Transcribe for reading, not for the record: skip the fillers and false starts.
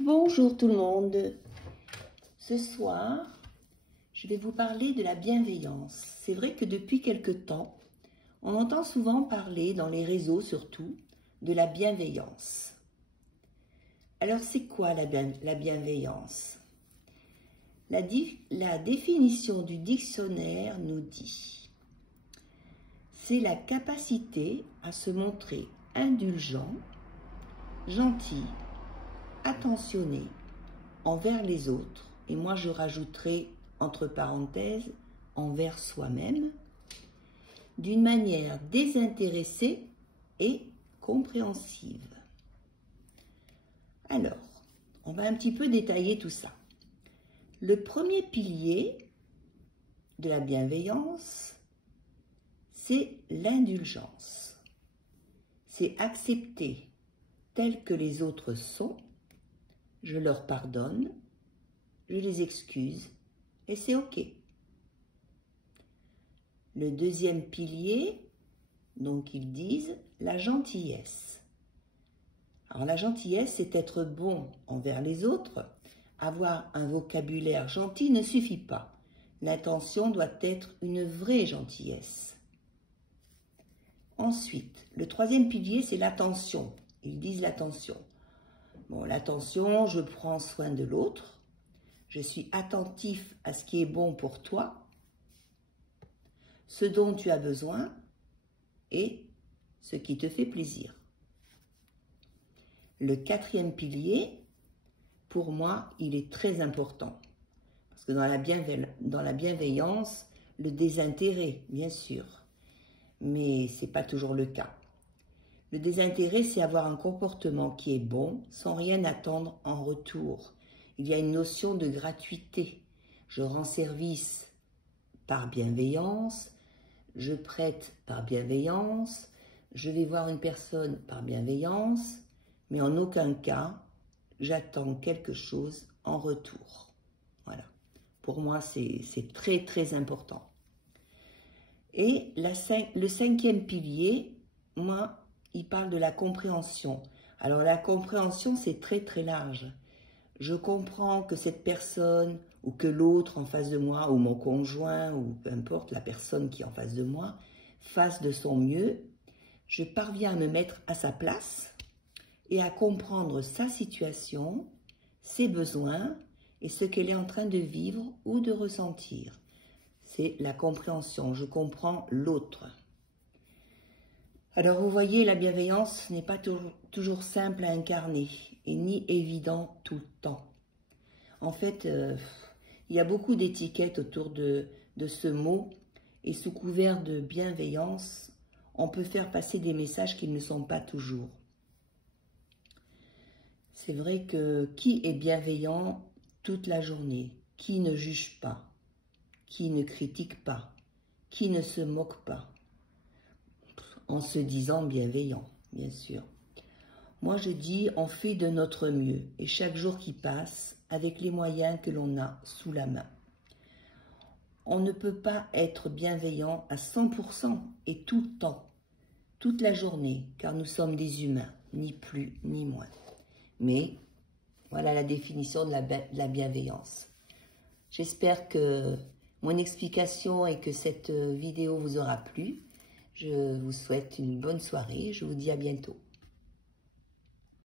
Bonjour tout le monde. Ce soir, je vais vous parler de la bienveillance. C'est vrai que depuis quelque temps, on entend souvent parler, dans les réseaux surtout, de la bienveillance. Alors c'est quoi la bienveillance? La définition du dictionnaire nous dit: c'est la capacité à se montrer indulgent, gentil, attentionné envers les autres, et moi je rajouterai entre parenthèses envers soi-même, d'une manière désintéressée et compréhensive. Alors, on va un petit peu détailler tout ça. Le premier pilier de la bienveillance, c'est l'indulgence. C'est accepter tels que les autres sont. Je leur pardonne, je les excuse et c'est OK. Le deuxième pilier, donc ils disent la gentillesse. Alors la gentillesse, c'est être bon envers les autres. Avoir un vocabulaire gentil ne suffit pas. L'intention doit être une vraie gentillesse. Ensuite, le troisième pilier, c'est l'attention. Ils disent l'attention. Bon, l'attention, je prends soin de l'autre, je suis attentif à ce qui est bon pour toi, ce dont tu as besoin et ce qui te fait plaisir. Le quatrième pilier, pour moi, il est très important. Parce que dans la bienveillance, le désintérêt, bien sûr, mais ce n'est pas toujours le cas. Le désintérêt, c'est avoir un comportement qui est bon, sans rien attendre en retour. Il y a une notion de gratuité. Je rends service par bienveillance, je prête par bienveillance, je vais voir une personne par bienveillance, mais en aucun cas, j'attends quelque chose en retour. Voilà. Pour moi, c'est très, très important. Et le cinquième pilier, moi, il parle de la compréhension. Alors la compréhension, c'est très très large. Je comprends que cette personne ou que l'autre en face de moi, ou mon conjoint, ou peu importe la personne qui est en face de moi, fasse de son mieux. Je parviens à me mettre à sa place et à comprendre sa situation, ses besoins et ce qu'elle est en train de vivre ou de ressentir. C'est la compréhension, je comprends l'autre. Alors vous voyez, la bienveillance n'est pas toujours simple à incarner et ni évident tout le temps. En fait, il y a beaucoup d'étiquettes autour de ce mot et sous couvert de bienveillance, on peut faire passer des messages qui ne sont pas toujours. C'est vrai que qui est bienveillant toute la journée? Qui ne juge pas? Qui ne critique pas? Qui ne se moque pas? En se disant bienveillant, bien sûr. Moi, je dis, on fait de notre mieux, et chaque jour qui passe, avec les moyens que l'on a sous la main. On ne peut pas être bienveillant à 100% et tout le temps, toute la journée, car nous sommes des humains, ni plus ni moins. Mais, voilà la définition de la bienveillance. J'espère que mon explication et que cette vidéo vous aura plu. Je vous souhaite une bonne soirée. Je vous dis à bientôt.